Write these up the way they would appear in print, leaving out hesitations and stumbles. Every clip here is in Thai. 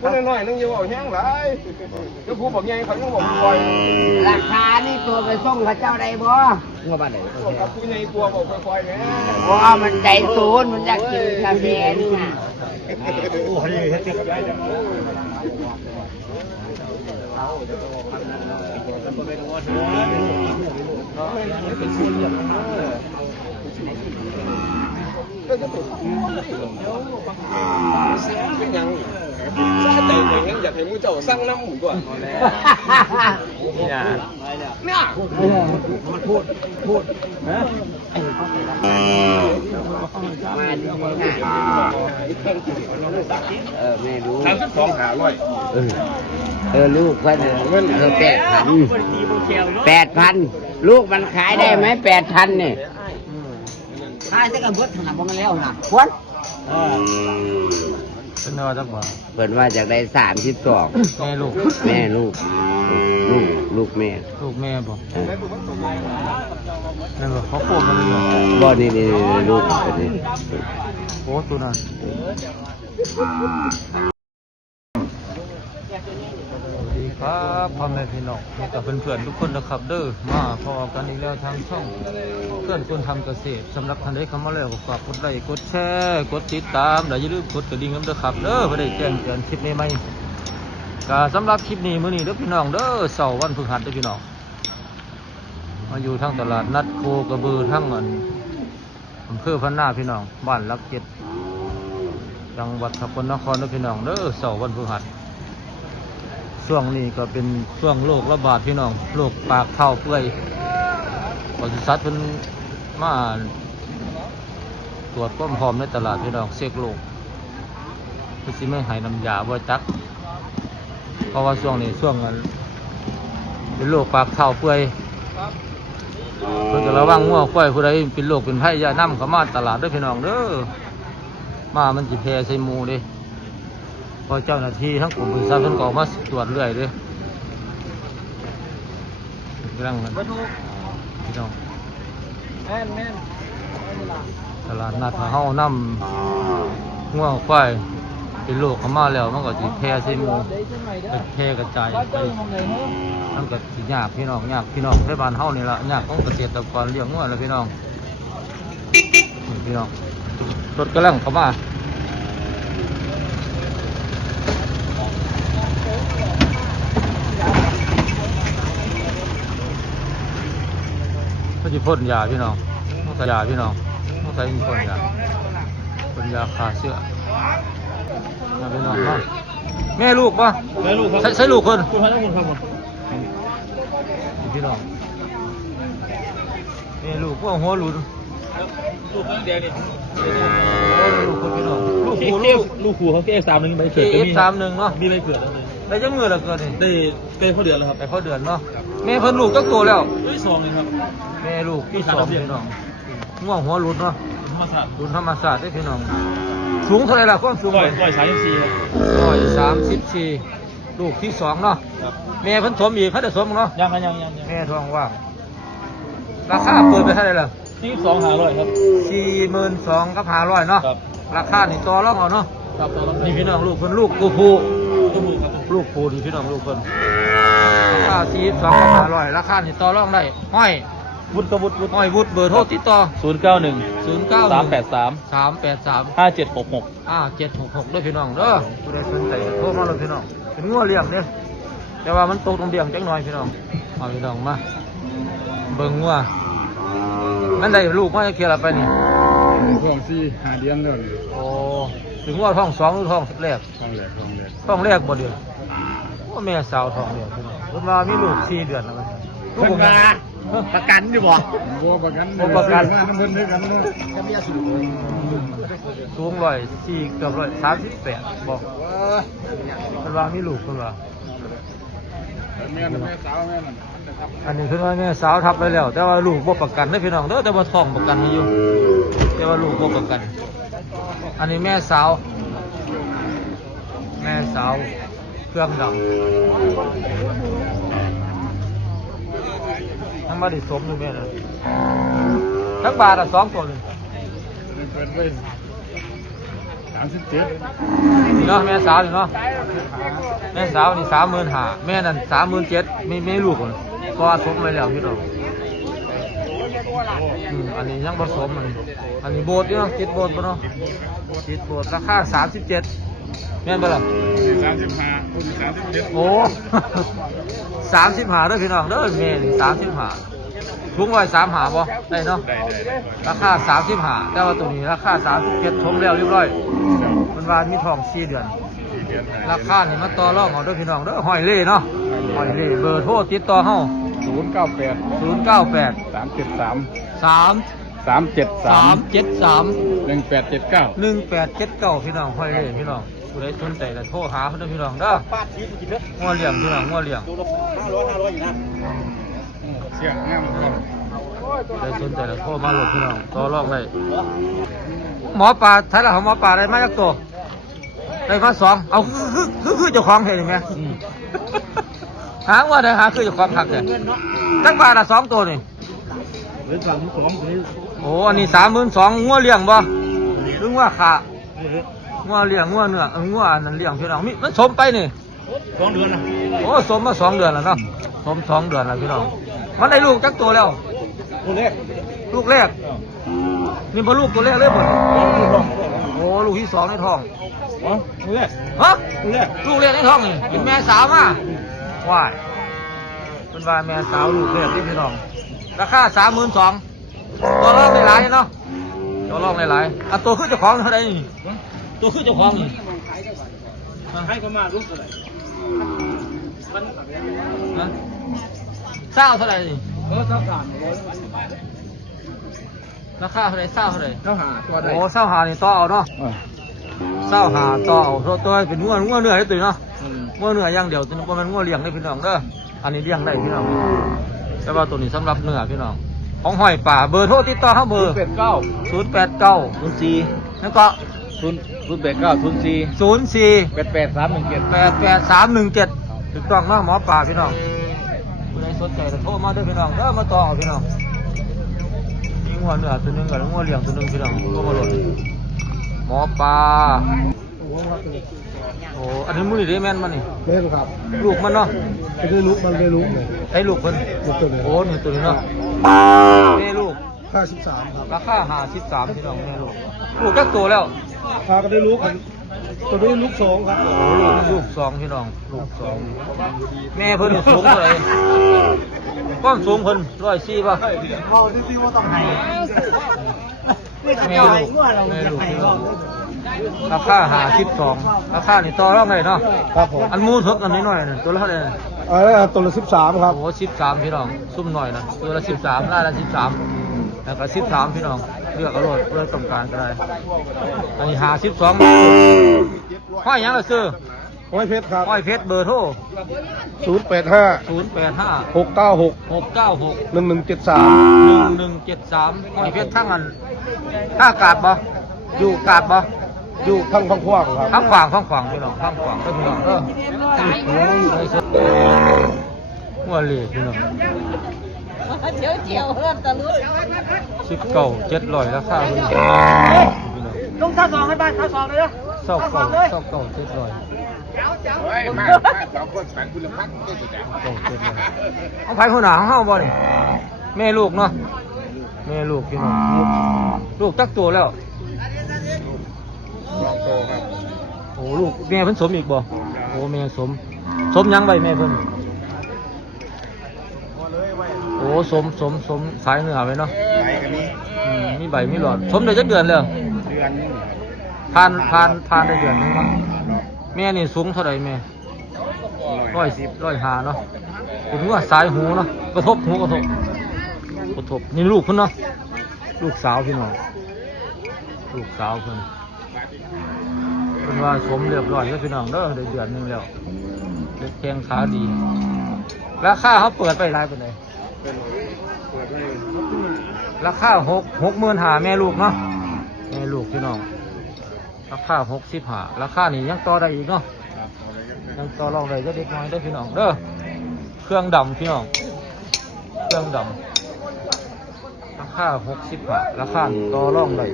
ผู้น้อยๆนึงอยู่เอาแห้งหลายแล้วผู้บอกไงเขายังบอกปล่อยราคานี่ตัวไปส่งเขาเจ้าใดบ่งัวบ้านไหนกับผู้ใหญ่กลัวบอกปล่อยๆเนี่ยว่ามันใจศูนย์มันอยากกินกาแฟนี่นะโอ้ยเฮ็ดติดใจจังเป็นยังซาใจอย่างนั้นอยากให้มูเจ้าสร้างน้ำหมูก่อนเนี่ยมันพูดฮะแม่รู้32,500ลูกเพิ่น8,000ลูกมันขายได้ไหม8,000เนี่ยขายจะกระเบิดขนาดบ่มาแล้วนะควรเป็นว่าจักบ่เพิ่นว่าจากได้32แม่ลูกแม่ลูกแม่ลูกแม่บ่นั่นบ่เขาโคกันเลยบ่นี่ลูกนี่โอ้ตัวนั้นดีครับพ่อแม่พี่น้องกับเพื่อนๆทุกคนนะครับเด้อมาพอกันอีกแล้วทางช่องเพื่อนคนทำเกษตรสำหรับท่านใดเข้ามาแล้วก็ฝากกดไลค์กดแชร์กดติดตามและอย่าลืมกดกระดิ่งกันด้วยครับเด้อเพื่อได้แจ้งเตือนคลิปใหม่ๆก็สำหรับคลิปนี้มื้อนี้เด้อพี่น้องเด้อเสาร์วันพฤหัสเด้อพี่น้องมาอยู่ทั้งตลาดนัดโคกระบือทั้งอำเภอพันนาพี่น้องบ้านลักเจ็ดจังหวัดสกลนครเด้อพี่น้องเด้อเสาร์วันพฤหัสช่วงนี้ก็เป็นช่วงโรคระบาดพี่น้องโรคปากเท่าเปื่อยปศุสัตว์เป็นมาตรวจความพร้อมในตลาดพี่น้องเช็คโรคเพื่อที่ไม่ให้น้ำยาบ่จักเพราะว่าช่วงนี้ช่วงเป็นโรคปากเท่าเปื่อยเพื่อจะระวังงัวควายผู้ใดเป็นโรคเป็นไข้ยาน้ำเข้ามาตลาดด้วยพี่น้องเด้อมามันจะแพร่ใส่หมูเด้พอเจ้าหน้าที่ทั้งกลุ่มบริษัททั้งกองมาตรวจเรื่อยเลยกำลังกันพี่น้องตลาดนัดเฮานำง่วงควายเป็นโรคเข้ามาแล้วมันก็จะแพร่ใส่หมูแพร่กระจายไปมันก็สิยากพี่น้องยากพี่น้องในบ้านเฮานี่ละยากของเกษตรกรเลี้ยงง่วงแล้วพี่น้องรถกำลังเข้ามาเขาจะพ่นยาพี่น้องต้องใส่ยาพี่น้องต้องใส่พ่นยาฆ่าเชื้อพี่น้องเนาะแม่ลูกปะแม่ลูกครับใส่ลูกคนคุณพ่อต้องคุณครับผมพี่น้องแม่ลูกพวกหัวหลุดลูกข้างแดงนี่ลูกคนพี่น้องลูกครูเขาF31ใบเกิดF31เนาะมีใบเกิดแล้วเลยได้จังมือละเกินนี่ได้เป็นข้อเดือนแล้วครับไปข้อเดือนเนาะแม่เพิ่นลูกจักโตแล้วด้วยซองเลยครับแม่ลูกที่2พี่น้องง่วงหัวหลุดเนาะธรรมศาสตร์รุ่นธรรมศาสตร์ได้พี่น้องสูงเท่าไรล่ะความสูง134ลูกที่2เนาะแม่เพิ่นสมอีกเขาได้สมเนาะยังแม่ท้องว่างราคาเปิดไปเท่าไรล่ะ42,500ครับ42,000กับ500เนาะราคานี่ต่อรองเอาเนาะนี่พี่น้องลูกเพิ่นลูกกูผู้ลูกผู้นี่พี่น้องลูกเพิ่นราคา42,000กับ500ราคานี่ต่อรองได้ห้อยวุฒิกระวุฒิห้อยวุฒิเบอร์โทรติดต่อ091 383 5766ด้วยพี่น้องเด้อผู้ใดสนใจโทรมาเลยพี่น้องเป็นงัวเลี้ยงเด้แต่ว่ามันตกตรงเบี่ยงจังหน่อยพี่น้องมาพี่น้องมาเบิ่งงัวมันได้ลูกมาจะเคลียร์ไปนี่ท้อง4-5 เดือนแล้วโอ้ถึงว่าท้อง2หรือท้องแรกท้องแรกบ่เดือนว่าแม่สาวท้องแรกพี่น้องเพิ่นมามีลูก4 เดือนแล้วเพิ่นมาประกันอยู่บ่ประกันน้ำเพิ่นด้วยกันเนาะสูง104เกือบ138บอกเพิ่นว่ามีลูกเพิ่นว่าแม่สาวแม่นั่นอันนี้เพิ่นว่าแม่สาวทับไปแล้วแต่ว่าลูกบ่ประกันเด้อพี่น้องเด้อแต่ว่าท้องประกันมีอยู่แต่ว่าลูกบ่ประกันอันนี้แม่สาวเครื่องดำทั้งมาดิสมอยู่แม่เลยทั้งบาทละ2 ตัวเลยเปิดไว้ 37 นี่เนาะแม่สาวนี่เนาะแม่สาวนี่35,000แม่นั่น37,000ไม่ลูกคนก็สมไปแล้วพี่น้องอันนี้ยังผสมอันนี้โบดเนาะติดโบดป่ะเนาะติดโบดราคา37แม่นบ่ล่ะ 35คุณ37 โอ้ 35เด้อพี่น้องเด้อแม่นี่35ถุงไว้35บ่ได้เนาะ ได้ ราคา35แต่ว่าตัวนี้ราคา37ชมแล้วเรียบร้อยมันว่ามีทอง4เดือนราคานี่มาต่อรองเอาเด้อพี่น้องเด้อหอยเล่เนาะหอยเล่เบอร์โทรติดต่อเฮา098 098 373 3 373 373 1879 1879พี่น้องหอยเล่พี่น้องผู้ใดสนใจก็โทรหาเพิ่นเด้อพี่น้องเด้องัวเลี้ยงพี่น้องงัวเลี้ยง เสียงงาม ใครสนใจก็โทรมาโหลดพี่น้องต่อรองได้หมอปลาไทยละของหมอปลาได้มาจากตัวได้มา2เอาคือเจ้าของเห็นไหมหาว่าได้หาคือเจ้าของคักเนี่ยจักบาทละ2ตัวนี่โอ้อันนี้32,000งัวเลี้ยงบ่หรือว่าขางัวเลี้ยงงัวเนื้องัวอันนั้นเลี้ยงพี่น้องมันสมไปนี่2 เดือนนะโอ้สมมา2 เดือนแล้วเนาะสม2 เดือนแล้วพี่น้องมันได้ลูกจักตัวแล้วลูกแรกนี่บ่ลูกตัวแรกเลยบ่โอ้ลูกที่2ในท้องฮะลูกแรกในท้องนี่เป็นแม่สาวมาว้ายเป็นว่าแม่สาวลูกแรกที่พี่น้องราคา32,000ตัวรองหลายๆเนาะตัวรองหลายๆอ่ะตัวคือเจ้าของเท่าไหร่นี่ตัวคือเจ้าของนี่ให้เขามาลูกเท่าไหร่ฮะเศร้าเท่าไหร่นี่ราคาเท่าไหร่เศร้าเท่าไหร่โอ้เศร้าหานี่ต่อเอาเนาะเศร้าหาต่อเอาตัวเป็นงัวเนื้อได้ตัวเนาะงัวเนื้ออย่างเดียวตัวนี้เป็นงัวเลี้ยงได้พี่น้องเด้ออันนี้เลี้ยงได้พี่น้องแต่ว่าตัวนี้สำหรับเนื้อพี่น้องของหอยป่าเบอร์โทรติดต่อเขาเบอร์089 04แล้วก็88317ถูกต้องเนาะหมอป่าพี่น้องผู้ใดสนใจก็โทรมาเด้อพี่น้องเด้อมาต่อเอาพี่น้องมีงัวเนื้อตัวนึงกับงัวเลี้ยงตัวนึงพี่น้องโทรมาโหลดหมอป่าโอ้อันนี้มูนี่ได้แม่นมันนี่ เล่นครับ ลูกมันเนาะ ได้ลูกมันได้ลูก ไอ้ลูกเพิ่นโอ้นี่ตัวนี้เนาะแม่ลูก 53ครับ ราคา53พี่น้องแม่ลูกลูกจักตัวแล้ว พาก็ได้ลูกตัวนี้ลูก2ครับ โอ้ลูก2พี่น้องลูก2แม่เพิ่นสูงเท่าไหร่ความสูงเพิ่น104ป่ะ พอที่ว่าต้องให้ แม่ลูกพี่น้องราคา52ราคานี่ต่อรองได้เนาะ ครับผม อันมูทึกอันนี้หน่อยน่ะตัวละเท่าไหร่ ตัวละ13ครับ โอ้13พี่น้องซุ่มหน่อยนะตัวละ13รายละ13แล้วก็13พี่น้องเลือกเอาโลดเลือกต้องการก็ได้อันนี้52ห้อยหยังล่ะซื้อ ห้อยเพชรครับ ห้อยเพชรเบอร์โทร 085 085 696 696 1173 1173ห้อยเพชรทั้งอันท่ากาดบ่อยู่กาดบ่ อยู่ทั้งพังขวางครับ ทั้งขวางพี่น้องทั้งขวางก็พี่น้องหัวเหล่พี่น้อง เจียวเริ่มตะลุด19,700ราคาเพิ่น ลงท่า2ให้บ้านท่า2เลยนะ 29,700เอาไปคนหนาของเฮาบ่นี่แม่ลูกเนาะแม่ลูกพี่น้องลูกจักตัวแล้วโอ้ลูกแม่เพิ่นสมอีกบ่โอ้แม่สมยังไว้แม่เพิ่นโอ้สมสายเนื้อไว้เนาะมีใบมีหลอดสมได้จักเดือนแล้วผ่านได้เดือนนึงมั้งแม่นี่สูงเท่าไหร่แม่110 105เนาะเป็นว่าสายหูเนาะกระทบหูกระทบนี่ลูกเพิ่นเนาะลูกสาวพี่น้องลูกสาวเพิ่นเป็นว่าสมเรียบร้อยแล้วพี่น้องเด้อได้เดือนนึงแล้วเล็กแข้งขาดีราคาเขาเปิดไปหลายปานใดราคา65,000แม่ลูกเนาะแม่ลูกพี่น้องราคา65ราคานี่ยังต่อได้อีกเนาะยังต่อรองได้จะเด็กน้อยได้พี่น้องเด้อเครื่องดำพี่น้องเครื่องดำราคา65ราคานี่ต่อรองได้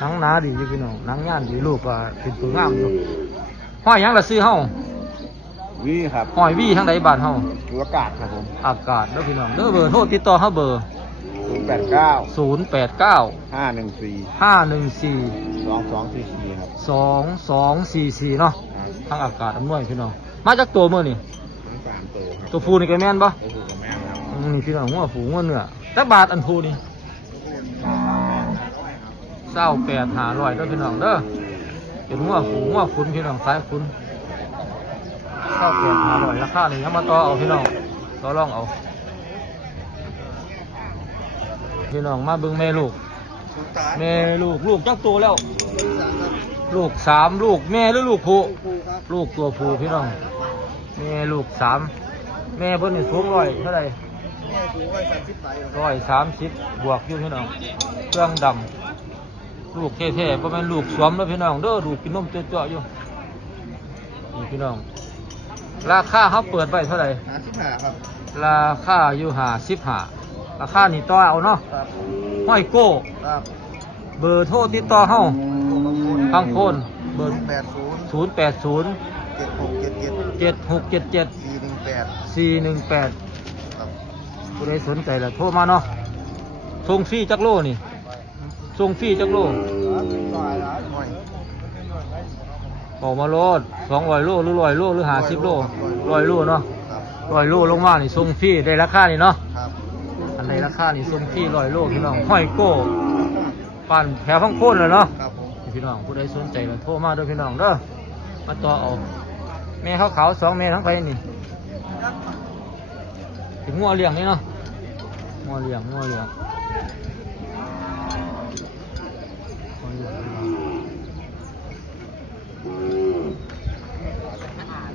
หนังหนาดีอยู่พี่น้องหนังย่านดีลูกก็เป็นตัวงามอยู่ห้อยหยังละซื้อเฮา วีครับ ห้อยวี่ทางใดบ้านเฮา ดูอากาศครับผม อากาศเด้อพี่น้องเด้อเบอร์โทรติดต่อเฮาเบอร์ 089 089 514 514 2244ครับ 2244เนาะทางอากาศอำนวยพี่น้องมาจากตัวมื้อนี่ ทั้ง3ตัวครับ ตัวฟูนี่ก็แม่นบ่ โอ้โหกับแม่ครับ นี่พี่น้องหัวฝูงหัวเนื้อจักบาทอันฟูนี่28,500เด้อพี่น้องเด้อเป็นหัวฝูงหัวขุนพี่น้องสายขุน28,500ราคานี่เอามาต่อเอาพี่น้องต่อรองเอาพี่น้องมาเบิ่งแม่ลูกแม่ลูกจักตัวแล้ว ลูก3ลูกแม่หรือลูกผู้ลูกตัวผู้พี่น้องแม่ลูก3แม่เพิ่นนี่สูงร้อยเท่าไหร่130บวกอยู่พี่น้องเครื่องดำลูกแท้ๆบ่แม่นลูกสวมแล้วพี่น้องเด้อลูกกินนมเจาะๆอยู่นี่พี่น้องราคาเขาเปิดไว้เท่าไหร่ 55ครับ ราคาอยู่55ราคานี่ต่อเอาเนาะ ครับ ห้อยโก้ ครับ เบอร์โทรติดต่อเฮาทางโคนเบอร์ 80 080 7677 7677 418 418 ครับ ผู้ใดสนใจละโทรมาเนาะส่งฟรีจักโลนี่ส่งฟรีจักโลบอกมาโลด200โลหรือ100โลหรือ50โล100โลเนาะ ครับ 100โลลงมานี่ส่งฟรีได้ราคานี่เนาะ ครับ อันไหนราคานี่ส่งฟรี100โลพี่น้องห้อยโก้ปั่นแถวข้างโคนเลยเนาะ ครับผม พี่น้องผู้ใดสนใจละโทรมาเด้อพี่น้องเด้อมาต่อเอาแม่ขาวๆ2แม่ทั้งไปนี่ถึงงัวเลี้ยงนี่เนาะงัวเลี้ยง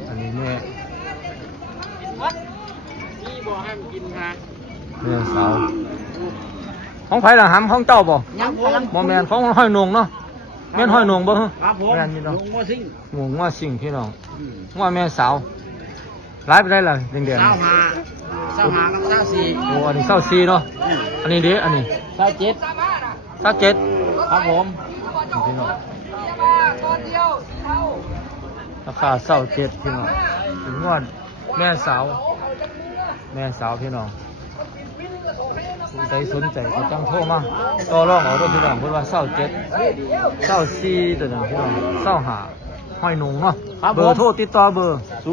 อันนี้แม่แม่สาวของไผ่ละหำของเจ้าบ่ ยังกำลัง บ่แม่นของห้อยนงเนาะแม่นห้อยนงบ่ฮะ ครับผม แม่นอยู่เนาะ ลงว่าซิ่ง งงว่าสิ่งพี่น้องว่าแม่สาวร้ายไปได้ล่ะเดือน เศร้าหากับเศร้าสี่ โอ้อันนี้เศร้าซีเนาะอันนี้เด้อันนี้ เศร้าเจ็ด เศร้าเจ็ด ครับผม นี่พี่น้องราคาเศร้าเจ็ดพี่น้องถึงงวดแม่สาวพี่น้องใครสนใจก็จังโทรมาต่อรองเอาด้วยพี่น้องเพราะว่าเศร้าเจ็ดเศร้าซีตัวนึงพี่น้องเศร้าหาห้อยหนุ่งเนาะเบอร์โทรติดต่อเบอร์ 093 093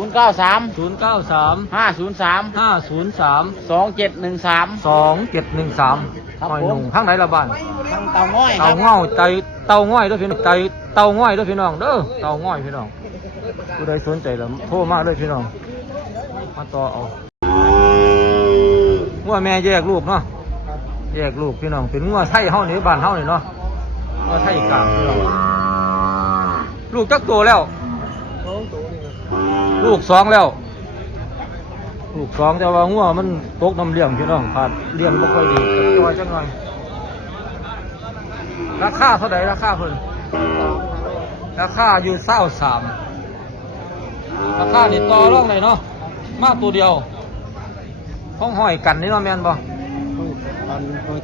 503 503 2713 2713 ครับ ห้อย ผม หนุ่งข้างไหนละบ้าน ทางเตาง่อยค เตา รับ เงาเตาง่อยด้วยพี่น้องเตาง่อยด้วยพี่น้องเด้อเตาง่อยพี่น้องผู้ใดสนใจแล้วโทรมาเลยพี่น้องมาต่อเอางัวแม่แยกลูกเนาะแยกลูกพี่น้องเป็นงัวไทยเฮานี่บ้านเฮานี่เนาะงัวไทยกลางพี่น้องลูกจักโตแล้วลูก2แล้วลูก2แต่ว่างัวมันตกน้ำเลี้ยงพี่น้องขาดเลี้ยงบ่ค่อยดีตัวจังหน่อยราคาเท่าไหร่ราคาเพิ่นราคาอยู่23ราคานี่ต่อรองได้เนาะมาตัวเดียวห้องห้อยกันนี่เนาะแม่นบ่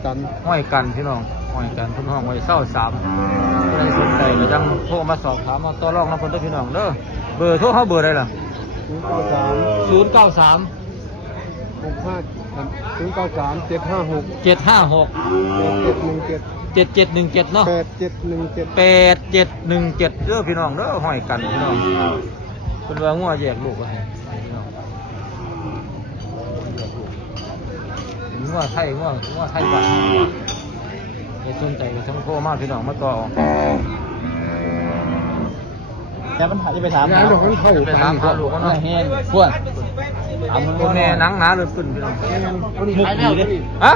กัน ห้อยกันพี่น้องห้อยกันเพิ่นห้องไว้23ผู้ใดสนใจก็จังโทรมาสอบถามมาต่อรองนำเพิ่นเด้อพี่น้องเด้อเบอร์โทรเฮาเบอร์ใดล่ะ 093 093 756 756 7717เนาะ 8717 8717เด้อพี่น้องเด้อห้อยกันพี่น้องเพิ่นว่างัวแยกลูกไว้ให้พี่น้องงัวไทยงัวไทยบ้านใครสนใจก็ต้องโทรมาพี่น้องมาต่อ แล้วมันจะไปถาม ไปถามหาลูกเขาเนาะ เฮียพวกถาม คนแม่หนังหนาเลยขึ้นพี่น้อง มุกดีเลย ฮะ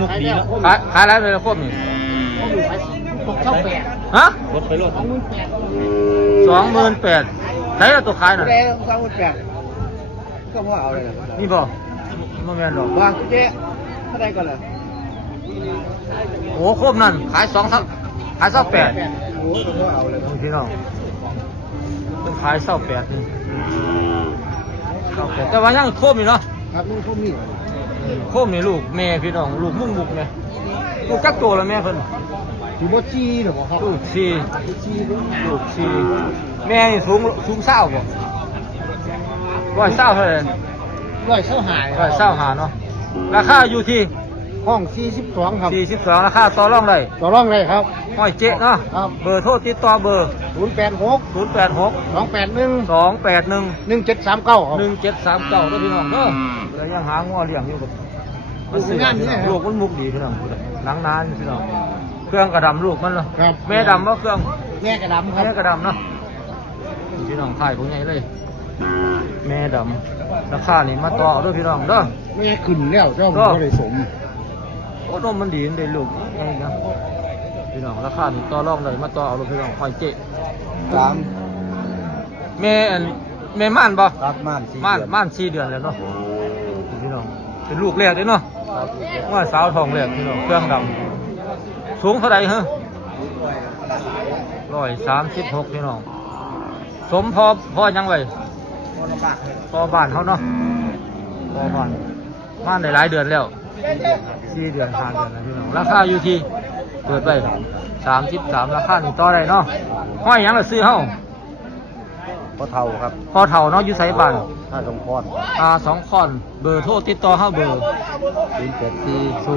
มุกดีแล้ว ขายแล้วเลยครบนี่ เข้าแปด ฮะ รถไปรถ 28,000ใช้แล้วตัวขายน่ะ แล้ว28ก็พ่อเอาเลย นี่บ่บ่แม่นดอก วางเจ๊เท่าไรก่อนเลย โอ้ครบนั่นขาย2ขาย28 โอ้ก็พ่อเอาเลย พี่น้องต้องขาย28นี่28แต่ว่ายังครบนี่เนาะ ครับนี่พวกนี้ โคมนี่ลูกแม่พี่น้องลูกมุกไง ลูกจักตัวแล้วแม่เพิ่น ถือว่าจี้หรือเปล่าครับ ลูกชี จี้ ลูกชีแม่นี่สูงเศร้าบ่ร้อยเศร้าเท่าไหร่ ร้อยเส้าหาย ร้อยเศร้าหาเนาะราคาอยู่ที่ ห้อง42ครับ 42ราคาต่อรองได้ ต่อรองเลยครับ ห้อยเจ๊เนาะ ครับ เบอร์โทรติดต่อเบอร์ 086 086 281 281 1739ครับ 1739ด้วยพี่น้องเด้อแล้วยังหางัวเลี้ยงอยู่กับมันซื้อพี่น้องลูกมันมุกดีพี่น้องหนังนานพี่น้องเครื่องกระดำลูกมันเหรอ ครับ แม่ดำว่าเครื่อง แม่กระดำครับ แม่กระดำเนาะพี่น้องขายพวกนี้เลย แม่ดำราคานี่มาต่อเอาด้วยพี่น้องเด้อ แม่ขึ้นแล้วเจ้ามันก็เลยสม โอ้นมมันดีได้ลูกไงนะพี่น้องราคานี่ต่อรองเลยมาต่อเอาด้วยพี่น้องหอยเจ๊ 3 แม่ม่านบ่ ครับม่าน4 ม่าน4 เดือนแล้วเนาะพี่น้องเป็นลูกแรกเลยเนาะว่าสาวทองแรกพี่น้องเครื่องดำสูงเท่าไหร่ฮะ136พี่น้องสมพอยังไงพอบ้านเขาเนาะพอบ้านม่านได้หลายเดือนแล้ว4 เดือน5 เดือนแล้วพี่น้องราคาอยู่ที่เปิดไป33ราคานี่ต่อได้เนาะห้อยหยังล่ะซื้อเฮา พอเท่าครับ พอเฒ่าเนาะอยู่ไสบ้าน ถ้าสงพร 2 คอนเบอร์โทรติดต่อเฮาเบอร์ 084 084 270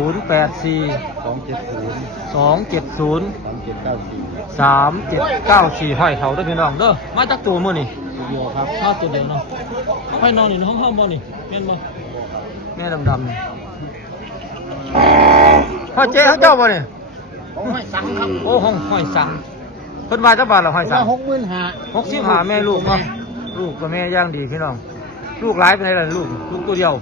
270 3794 3794ห้อยเขาเด้อพี่น้องเด้อมาจากตัวมื้อนี่ เดียวครับ มาตัวเดียวเนาะห้อยนอนนี่ห้องเฮาบ่นี่แม่นบ่แม่ดำๆนี่ห้อยเจ๊เขาเจ้าบ่นี่ ผมให้สั่งครับ โอ้ห้อยสังเพิ่นว่าจักบาทละห้อยสัง 65,000 65แม่ลูกเนาะลูกกับแม่ย่างดีพี่น้องลูกหลายปานใดล่ะลูกตัวเดียว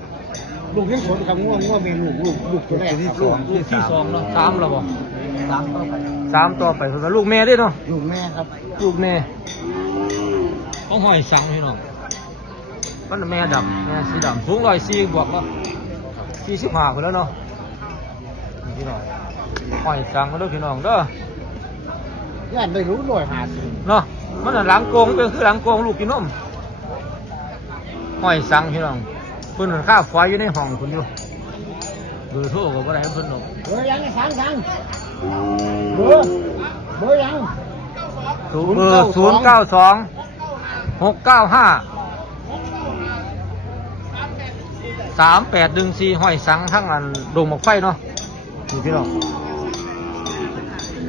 ลูกยังสนครับง่วงเมนูลูกตัวแรกที่ ลูกที่สองเนาะ3แล้วบ่ 3ต่อไป 3ต่อไปเพิ่นว่าลูกแม่เด้เนาะ ลูกแม่ครับ ลูกแม่ของหอยสังพี่น้องมันแม่ดำแม่สีดำสูง104บวกเนาะ45พุ่นแล้วเนาะนี่พี่น้องหอยสังเด้อพี่น้องเด้อย่ านได้รู้150 เนาะมันน่ะหลังโกงเป็นคือหลังโกงลูกกินนมหอยสังพี่น้องเพิ่นค่าไฟอยู่ในห้องคุณอยู่เบอร์โทรก็บ่ได้ให้เพิ่นหรอก เบอร์ยังสั่งเบอร์ยัง เบอร์092 695 3814ห้อยสังทั้งอันดงหมกไฟเนาะนี่พี่น้อง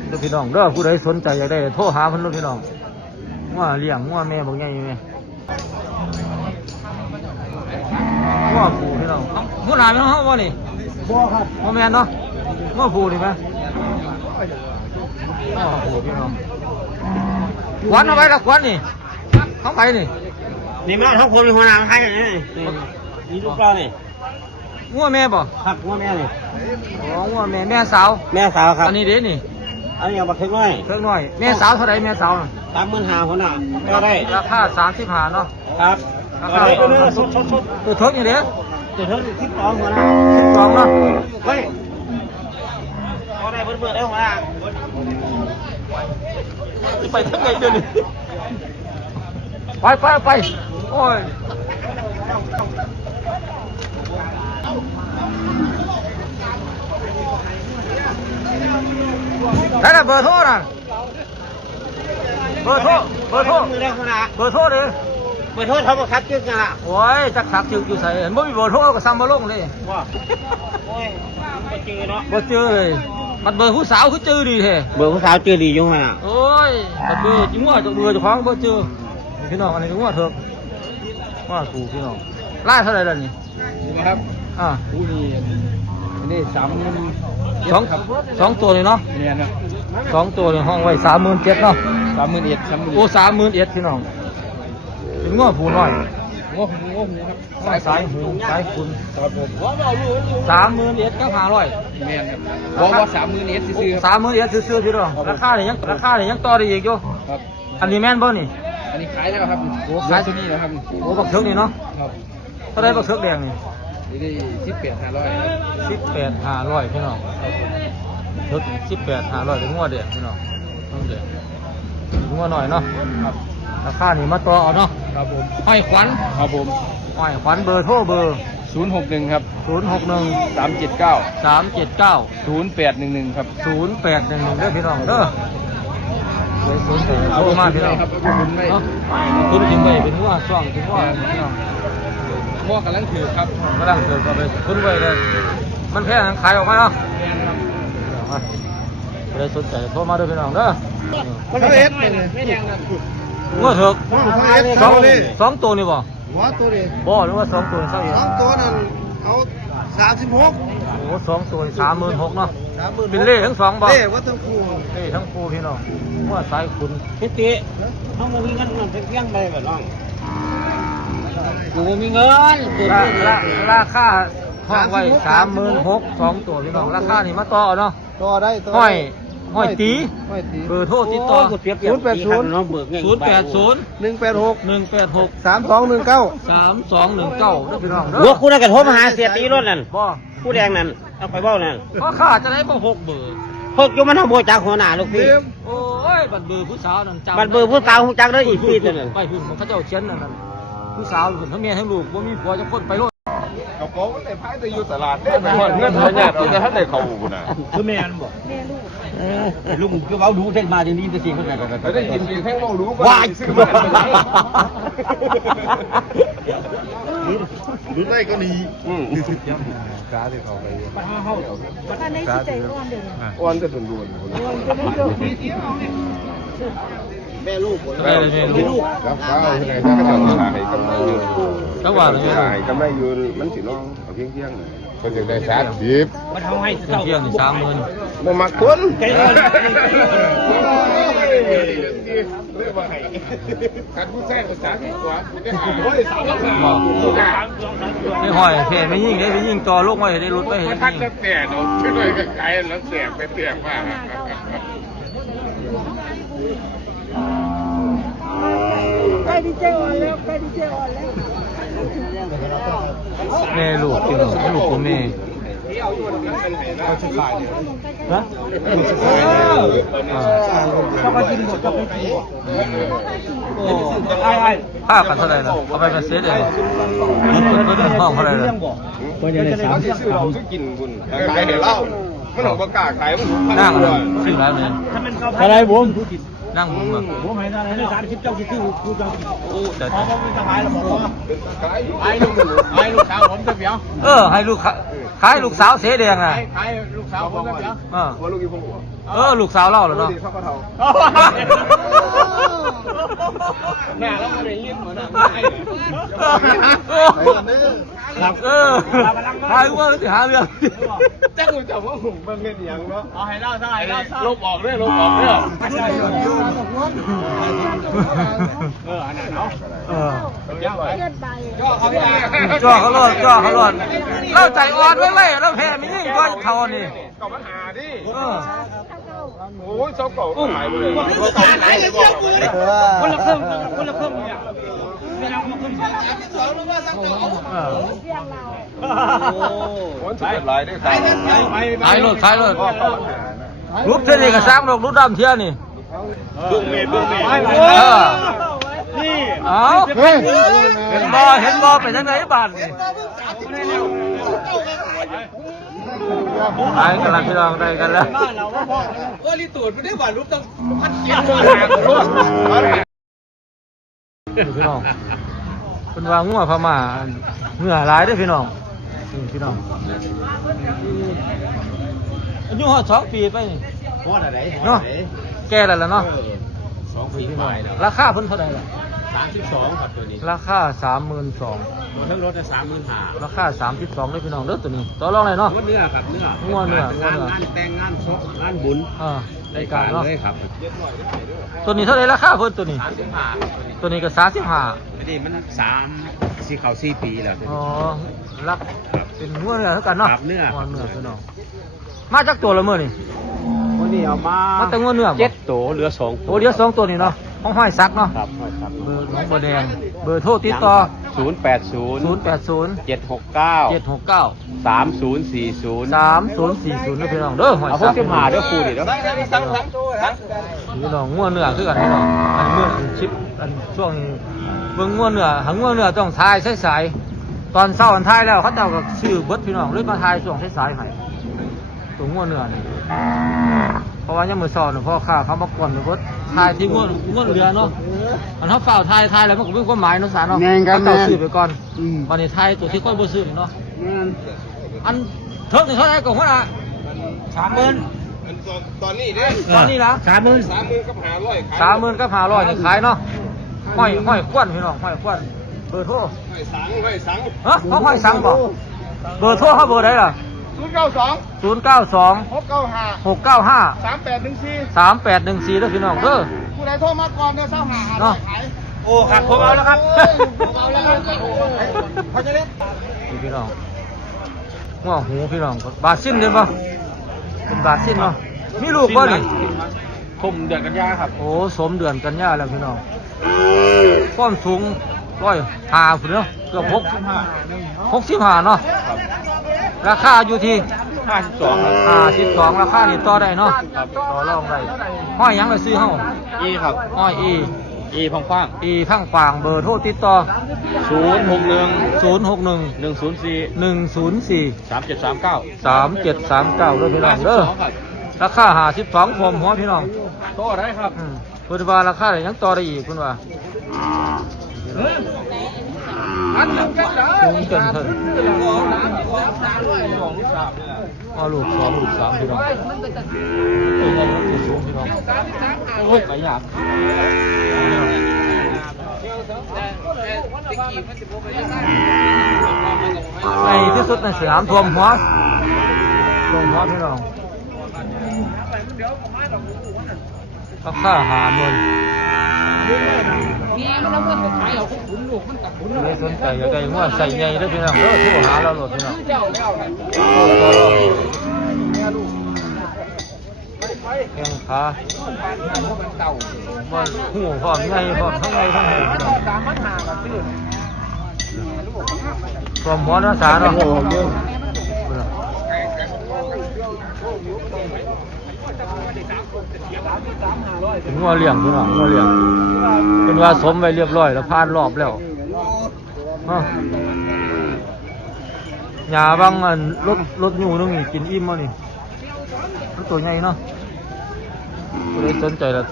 เด้อพี่น้องเด้อผู้ใดสนใจอยากได้โทรหาเพิ่นเด้อพี่น้องงัวเลี้ยงงัวแม่บ่ใหญ่แม่งัวผู้พี่น้องงัวหลานพี่น้องเฮาบ่นี่ บ่ครับ บ่แม่นเนาะงัวผู้นี่แม่งัวผู้พี่น้องขวัญเอาไว้ละขวัญนี่ของไผนี่ นี่มาทั้งคนหัวหน้าใครนี่ลูกเรานี่ งัวแม่บ่ ครับหัวแม่นี่ อ๋องัวแม่สาว แม่สาวครับ อันนี้เด้นี่ อันนี้เอาบักเล็กน้อย เพิ่งหน่อยแม่สาวเท่าไหร่แม่สาวน่ะ 35,000คนน่ะก็ได้ ราคา35เนาะ ครับ รา ก็ คา ได้ ตัวเทิกนี่เด้ ตัวเท่าที่2หัวหน้า 12เนาะ เฮ้ยก็ได้เบิ่ได้หัวหน้า ไปทางไหนเดี๋ยวนี้ไปโอ้ยได้ละเบอร์โทรน่ะเบอร์โทร มือได้หัวหน้า เบอร์โทรเลย เบอร์โทรเขาบอกครับจึ๊กนั่นล่ะ โอ้ยจักสักจึกอยู่ใส่เห็นบ่มีเบอร์โทรก็ซ้ำมาลงเลย ว่าโอ้ยบ่เจอเนาะ บ่เจอเลยมันเบอร์ผู้สาวคือเจอดีแท้ เบอร์ผู้สาวเจอดีอยู่หัวหน้า โอ้ยมันเบอร์จิงัวจะเบอร์เจ้าของบ่เจอพี่น้องอันนี้งัวเถอะว่าถูกพี่น้องไล่เท่าไหร่ล่ะนี่ ครับ ผู้นี่ นี่30,000 สองตัวเลยเนาะ เนี่ยนะ 2 ตัวเลยห้องไว้37,000เนาะ 31,000 โอ้31,000พี่น้องเป็นงัวผู้น้อย งูครับ สายหูสายคุณ ครับผม 31,000กับ500 แม่นครับบอกว่า30,000ซื่อๆ 31,000ซื่อๆพี่น้องราคานี่ยังต่อได้อีกอยู่ ครับ อันนี้แม่นบ่นี่ อันนี้ขายแล้วครับ โอ้ขาย ตัวนี้แล้วครับ โอ้บักเถิกนี่เนาะ ครับ เท่าไหร่บักเถิกแดงนี่ นี่ได้18,500 18,500พี่น้องเถิก18,500เป็นงัวแดงพี่น้องงัวแดงงัวหน่อยเนาะ ครับ ราคานี่มาต่อเอาเนาะ ครับผม ห้อยขวัญ ครับผม ห้อยขวัญเบอร์โทรเบอร์ 086 061ครับ 061 379 379 0811ครับ 0811เด้อพี่น้องเด้อสวยสนใจโทรมาพี่น้องเนาะคุณถึงไปเป็นว่าช่องถึงว่าพี่น้อง หม้อกำลังถือครับ กำลังเกิดก็ไปคุณไว้เลยมันแพงขายออกมาเนาะเลยสนใจโทรมาด้วยพี่น้องเด้อ เขาเอ็ดเลยไม่แดงนะ เมื่อเถิก เขาเอ็ด สอง เขาเลย สองตัวนี่บ่ หัวตัวนี้ บ่หรือว่าสองตัวเท่าไหร่ สองตัวนั้นเอา36 โอ้สองตัว36,000เนาะเป็นเล่ทั้งสองบ่ เล่ว่าทั้งคู่ เล่ทั้งคู่พี่น้องว่าสายคุณ พี่ติเขาบ่มีเงินมันเป็นเพียงไปแบบน้องกูบ่มีเงิน ราคาห้องไว้36,000สองตัวพี่น้องราคานี่มาต่อเนาะ ต่อได้ต่อ ห้อยตี ห้อยตี เบอร์โทรติดต่อ 080น้องเบิกเงิน 080 186 186 3219 3219เด้อพี่น้องเด้ หัว อ คุณน่ะก็โทรมาหาเสียตีรถนั่น บ่ ผู้แดงนั่นเอาไปเว้านั่น เพราะข้าจะได้บ่6เบอร์ พกอยู่มันเอาโบจากหัวหน้าลูกพี่ โอ้ยบัตรเบอร์ผู้สาวนั่นจำ บัตรเบอร์ผู้สาวฮู้จักเด้ออีพี่ตัวนั้น ไปหุ่นของเขาเจ้าเชียนนั่นน่ะผู้สาวหุ่นทั้งเมียทั้งลูกบ่มีผัวจะคนไปโลด เอาโก้ในพายจะอยู่ตลาดได้ไปหอดเงินหายากแต่ท่านได้เขาบุญนะ คือแม่นบ่ลุงคือเอาดูเส้นมาเดี๋ยวนี้จะสิคนนั้น ไม่ได้ยินดีแค่ว่ารู้ ว้าย ซื้อมาเป็นไร ดูได้ก็ดี ก้าที่เขาไป ตอนนี้สิใจอ่อนเด้อ อ้วนก็ดุนดุน แม่ลูก ได้เลยแม่ลูก ครับข้าวที่ไหนถ้าก็จะหายกำไรยืน จังหวะเลย หายกำไรยืนมันสิน้องเอาเพียงเพียงก็จะได้30 มันเฮาให้ เที่ยงนี่30,000 บ่มักคน การผู้แท้ภาษาที่กว่าได้หาโอ้ย3,000 นี่ห้อยแค่ไม่ยิงได้ไปยิงต่อลูกไว้ได้รถไปเห็น ทักจะแต่โดนช่วยหน่อยก็ไกลแล้วแสบไปเตียงมาก ใกล้ที่เจ้าอ่อนแล้วใกล้ที่เจ้าอ่อนแล้ว แม่ลูกพี่น้องลูกของแม่ฮะเขาก็กินหมดก็ไม่กินผ้ากันเท่าไหร่ล่ะเอาไปเป็นเซตเองเพิ่นห้องเท่าไหร่ล่ะ เขาจะซื้อเราซื้อกินบุญใครเห็นเหล้ามันหลงประกาศขายมันพัน นั่ง ตัว ซื้อแล้วเนี่ย อะไรผม นั่งมึง ผมให้ได้ให้30เจ้าสิซื้อกูเจ้า โอ้แต่ ขายลูกสาวผมจะเปียว ให้ลูกขายลูกสาวเสแดงน่ะ ขายลูกสาวผมจะเปียวว่าลูกอีพง ลูกสาวเล่าแล้วเนาะ เขาก็เท่าแม่แล้วมันได้ยินเหมือนน่ะ หายว่าสิหาเรื่อง แต่กูจะว่าหุ่มมันเป็นอย่างเนาะเอาให้เล่าได้ลบออกด้วยลบออกด้วยอันนั้นเนาะย่าไป เลือดใบ ย่อเขาไม่ได้ จ่อเขาหลดเราใจอ่อนไว้ไว้เราแพ้ไม่ยิ่งกว่าเขานี่ ก็มันหาดิโอ้ยเจ้าเก่าหายไปเลย คนละครึ่งเนี่ยไม่เอาคนละครึ่ง โอ้ยสุดลายได้ขาย ขายรถรุดเท่านี้ก็สร้างดอกรุดดำเที่ยนี่ บุ้งเมย์นี่นี่เห็นบ่ไปทางไหนบ้านนี่ได้กันละพี่น้องได้กันแล้ว รีตูดไม่ได้บาดรูปต้องพัดเกียร์ พี่น้องเป็นว่างัวพม่าเหงื่อหลายเด้อพี่น้องพี่น้องอายุฮอด2 ปีไปนี่ พ่ออะไร เนาะแก่แล้วล่ะเนาะ 2 ปีใหม่แล้ว ราคาเพิ่นเท่าไหร่ล่ะ 32ครับตัวนี้ ราคา 32,000 ทั้งรถ35,000 ราคา32เลยพี่น้องเด้อตัวนี้ต่อรองได้เนาะ เนื้อครับเนื้อ งัวเนื้อ งานแต่งงานศพงานบุญ รายการเนาะ เลยครับ ตัวนี้เท่าไหร่ราคาเพิ่นตัวนี้ 35 ตัวนี้ก็35 อันนี้มัน3 4เข้า4ปีแล้ว อ๋อรับเป็นงัวเนื้อเท่ากันเนาะ ครับเนื้อ งัวเนื้อพี่น้องมาจากตัวละมื้อนี่ วันนี้เอามา มาแต่งัวเนื้อบ่ 7ตัวเหลือ2 โอ้เดี๋ยว2ตัวนี่เนาะห้องห้อยซักเนาะ ครับ เบอร์น้องบัวแดงเบอร์โทรติดต่อ 080 080 769 769 3040 3040นะพี่น้องเด้อหอย เอา ซัก 65เด้อครูดิเด้อ พี่น้องงัวเนื้อคือกันพี่น้องอันเมื่อชิปอันช่วงนี้เบิ่งงัวเนื้อหางงัวเนื้อต้องทายใส ตอนเช้าอันท้ายแล้วเขาเจ้าก็ชื่อเบิดพี่น้องเลยมาทายช่วงสายๆให้ตัวงัวเนื้อนี่เพราะว่ายังมือสอนพ่อข้าเขามาก่อนเบิดทายที่งัวเรือเนาะอันเขาเฝ้าทายแล้วมันก็มีความหมายเนาะสารเนาะเขาเจ้าซื้อไปก่อนวันนี้ทายตัวที่ค่อยบ่ซื้อเนาะอันเทิงนี่เท่าไหร่ก็หัวละ30,000 ตอนนี้เนี่ย ตอนนี้ละ 30,000กับ500 30,000กับ500นี่ขายเนาะห้อยควันพี่น้องห้อยควันเบอร์โทร ห้อยสัง ฮะเขาห้อยสั่งบ่เบอร์โทรเขาเบอร์ใดล่ะ 092 092 695 695 3814 3814เด้อพี่น้องเด้อ ผู้ใดโทรมาก่อนเนี่ยเศร้าหา เนาะ ขาย โอ้ครับผมเอาแล้วครับ ผมเอาแล้วครับพอจะเล่น นี่พี่น้องหัวหูพี่น้องบาทสิ้นเด้ป่ะเป็นบาทสิ้นเนาะมีลูกบ่นี่ ผมเดือนกันยาครับ โอ้สมเดือนกันยาแล้วพี่น้องความสูง105พุ่นเนาะเกือบ65เนาะราคาอยู่ที่ 52ครับ 52ราคานี่ต่อได้เนาะต่อรองได้ห้อยหยังเลยซื้อเฮา อีครับ ห้อยอี อีพังฟัง อีข้างฝางเบอร์โทรติดต่อ 061 061 104 104 3739 3739ด้วยพี่น้องเด้อราคา52ผมหัวพี่น้อง โตได้ครับ เพิ่นว่าราคาได้ยังต่อได้อีกเพิ่นว่า อันหนึ่งกันได้ สูงจนเพิ่นเอาลูก2ลูก3พี่น้องเป็นไงมันสิสูงพี่น้องโอ้ยไปยากในที่สุดในสนามท่วมหัวพี่น้องราคา50,000เลยสนใจอยากได้หัวใส่ใหญ่เด้อพี่น้องเด้อโทรหาเราโลดพี่น้องโทรแข้งขาบ่หูพร้อมใหญ่พร้อมทั้งใหญ่ทั้งแห้งพี่น้องพร้อมหัวเนาะสาเนาะงัวเลี้ยงพี่น้องงัวเลี้ยงเป็นว่าสมไว้เรียบร้อยแล้วผ่านรอบแล้วหญ้าบางอันรถอยู่นึงนี่กินอิ่มบ่นี่มันตัวใหญ่เนาะก็เลยสนใจแล้ว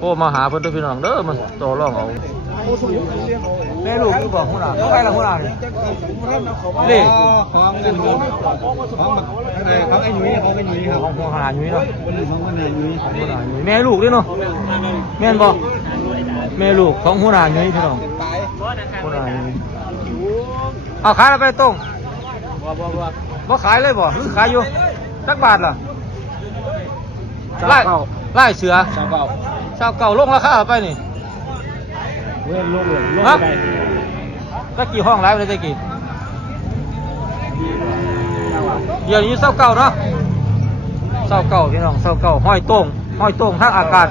โอ้มาหาเพิ่นเด้อพี่น้องเด้อมาต่อรองเอาแม่ลูกคือบอกหัวหน้าเขาใครล่ะหัวหน้านี่เล่ ของไอ้หนุ่ยครับ ของหัวหน้าอยู่นี่เนาะ ของมันเนี่ยอยู่ หัวหน้าอยู่แม่ลูกเด้อเนาะแม่นบ่แม่ลูกของหัวหน้าอยู่นี่พี่น้องหัวหน้าอยู่นี่เอาขายแล้วไปตรงบ่ขายเลยบ่หรือขายอยู่จักบาทล่ะไล่เสือ29ลงราคาไปนี่ ลง ครับ ไป ตะกี้ห้องไลฟ์เลยตะกี้เดี๋ยวนี้29เนาะ29พี่น้อง29ห้อยโต้งทางอากาศ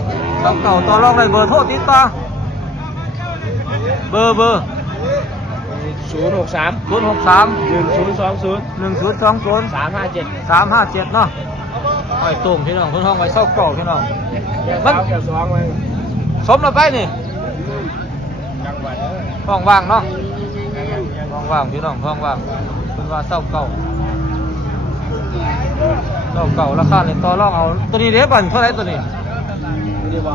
29ต่อรองได้เบอร์โทรติดต่อเบอร์ 063 063 1020 1020 357 357เนาะห้อยโต้งพี่น้องเพิ่นห้องไว้29พี่น้องมันสมแล้วไปนี่ห้องว่างเนาะห้องว่างพี่น้องห้องว่างเป็นว่า29ราคาเนี่ยต่อรองเอาตัวนี้เด้บันเท่าไหร่ตัวนี้ นี่บ่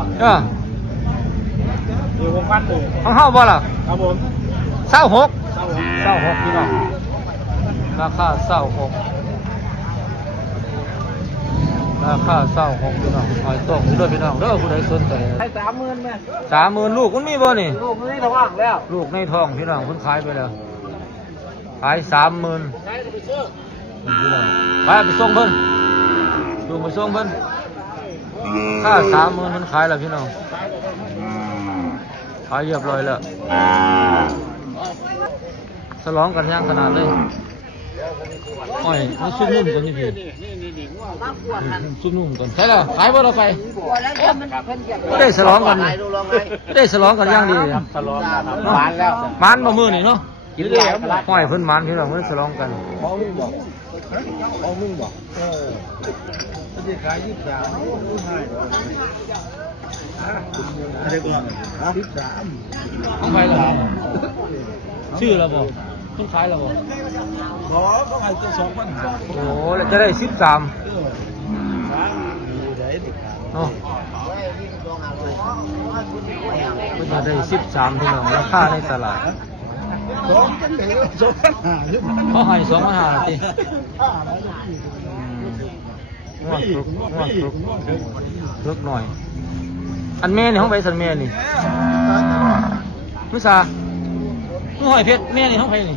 อยู่ 6,000หมู่ ของเฮาบ่ล่ะ ครับผม 26พี่น้องราคา26พี่น้องหอยต้มเด้อพี่น้องเด้อผู้ใดสนใจ ให้30,000แม่ 30,000ลูกมันมีบ่นี่ ลูกนี่ระว่างแล้ว ลูกในท้องพี่น้องเพิ่นขายไปแล้วขาย 30,000 ใช้ไปซื้อ พี่น้องไปส่งเพิ่นดูไปส่งเพิ่นค่า 30,000เพิ่นขายแล้วพี่น้องขายเรียบร้อยแล้วฉลองกันย่างขนาดเลยโอ้ยมันซุ่มนุ่มกันนี่พี่ซุ่มนุ่มกันใช่แล้วขายบ่เราไปได้ฉลองกันได้ฉลองกันย่างดี ฉลองหวานแล้ว มันบ่มื้อนี่เนาะ กินแล้ว ห้อยเพิ่นมันพี่น้องเพิ่นฉลองกัน ของมึงบอกจะขาย23อะไรก่อน13 ของไปล่ะ ชื่อเราบ่ต้องขายเราบ่ ขอเขาให้ตัว2,500 โอ้แล้วจะได้13เนาะก็จะได้13พี่น้องราคาในตลาด 2,500 เขาให้2,500ติง่วงทุกหน่อย อันแม่นี่ห้องไปสันแม่นี่มุสามุหอยเพชรแม่นี่ห้องไปนี่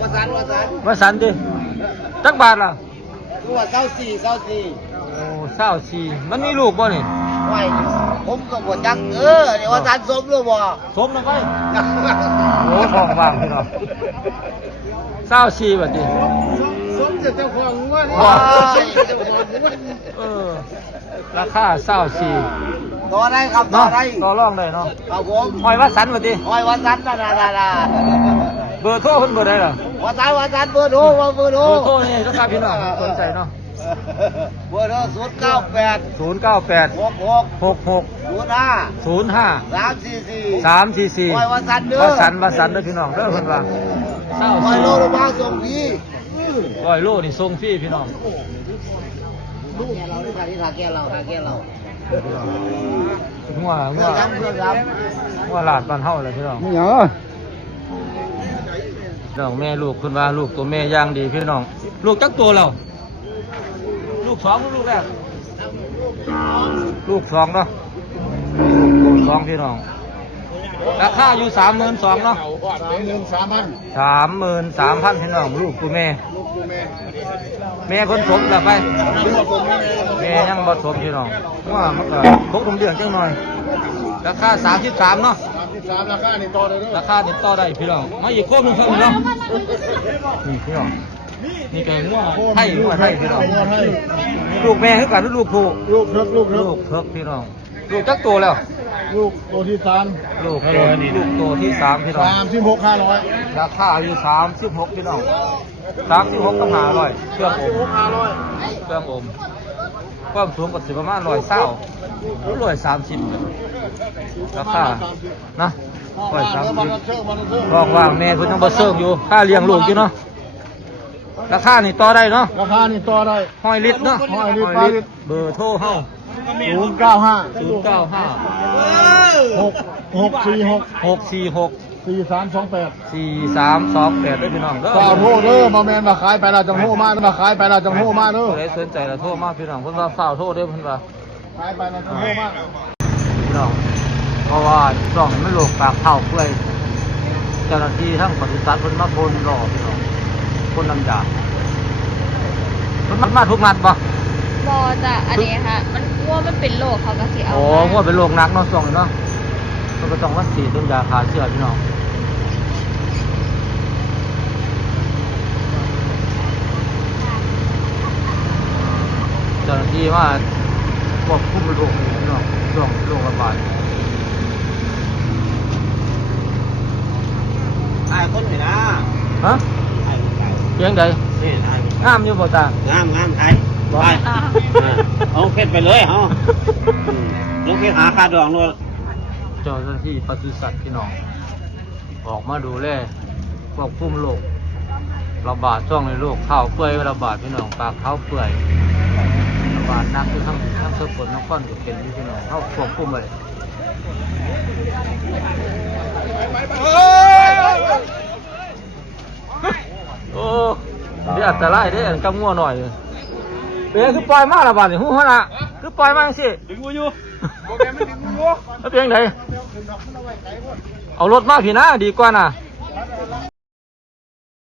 วสัน ว่าสันติจักบาทล่ะ ตัว94โอ้24มันมีลูกบ่นี่ ไม่ผมก็บ่จักเดี๋ยววสันสมหรือบ่ สมแล้วไปโอ้ทองว่างพี่น้อง24บาทติ สมเจ้าของงวด ว้า เจ้าของงวด ราคา24 ต่อได้ครับต่อ เนาะ ได้ ต่อรองได้เนาะ ครับผม หอยว่าสันบาทติ หอยวสันน่ะ เบอร์โทรเพิ่นเบอร์ใดล่ะ วสันเบอร์โทร เบอร์โทรนี่ราคาพี่น้องสนใจเนาะ เบอร์โทร098 098 66 66 05 05 344 344 หอยวสันเด้อ ว่าสันเด้อพี่น้องเด้อเพิ่นว่า หอยโล 24 ละบาทส่งพี่ 100 โลนี่ส่งฟรีพี่น้อง ลูกเราที่ขาแกเรา งัว เพื่อนครับ งัวลาดบ้านเฮาเลยพี่น้อง ไม่เหรอ น้องแม่ลูกเพิ่นว่าลูกตัวแม่ย่างดีพี่น้อง ลูกจักตัวแล้วลูก2หรือลูกแรกลูก2เนาะลูก2พี่น้องราคาอยู่ 32,000เนาะ 33,000 33,000พี่น้องลูกตัวแม่ แม่คนสมแล้วไป แม่ยังบ่สมพี่น้องว่ามันก็พกนมเดืองจังหน่อย ราคา33เนาะ 33ราคานี่ต่อได้เด้อ ราคาติดต่อได้พี่น้องมาอีกโคมหนึงครับพี่น้องนี่พี่น้องนี่ก็งัวไทยพี่น้องลูกแม่คือกันหรือลูกผู้ ลูกเทิก ลูกเพิกพี่น้องลูกจักโตแล้ว ลูกตัวที่3 ลูกโตที่3พี่น้อง 36,500 ราคาอยู่36พี่น้อง36กับ500เครื่องอมเครื่องอมความสูงก็สิประมาณ120หรือ130ราคานะ130รองว่างแม่เพิ่นยังบ่เสิร์ฟอยู่ค่าเลี้ยงลูกอยู่เนาะราคานี่ต่อได้เนาะ ราคานี่ต่อได้ ห้อยลิตรเนาะ ห้อยลิตร เบอร์โทรเฮา 095 646 646 4328 4328ด้วยพี่น้องเด้อ ต่อโทษเด้อมาแม่นมาขายไปแล้วจังโทษมาเด้อขายไปแล้วจังโทษมาเด้อ ผู้ใดสนใจแล้วโทรมาพี่น้องเพิ่นว่าฝ้าวโทรเด้อเพิ่นว่า ขายไปแล้วจังโทษมา พี่น้องเพราะว่าต้องไม่โลกปากเท่าเปื่อยเจ้าหน้าที่ทั้งปศุสัตว์เพิ่นมาโคนรอพี่น้องคนน้ำยาเพิ่นมาทุกนัดบ่ บอจ้ะอันนี้ค่ะ มันกลัวมันเป็นโรคเขาก็สิเอา โอ้ว่าเป็นโรคหนักเนาะส่วงนี้เนาะมันก็ต้องวัคซีนต้นยาฆ่าเชื้อพี่น้องเจ้าหน้าที่ว่าควบคุมโรคนี่พี่น้องช่วงโรคระบาด ไอ้คนนี่นะ ฮะเพียงใด นี่ไอ้ งามอยู่บ่ตาง ามไทยไปเอาเพชรไปเลยเอาลงเพชรหาค่าดองเลย เจ้าหน้าที่ปศุสัตว์พี่น้องออกมาดูแลควบคุมโรคระบาดช่วงในโรคข้าวเปื่อยระบาดพี่น้องปากเท้าเปื่อยระบาดหนักอยู่ทั้งสกลนครก็เป็นอยู่พี่น้องเข้าควบคุมเลยโอ้เดี๋ยวอันตรายเด้อจำงัวหน่อยเป๊คือปล่อยมาละบาดนี่ฮู้หั่นน่ะคือปล่อยมาจังซี่ดึงกูอยู่บ่แม่นมันดึงกูอยู่แล้วเป็นจังไดเอารถมาพี่นะดีกว่าน่ะ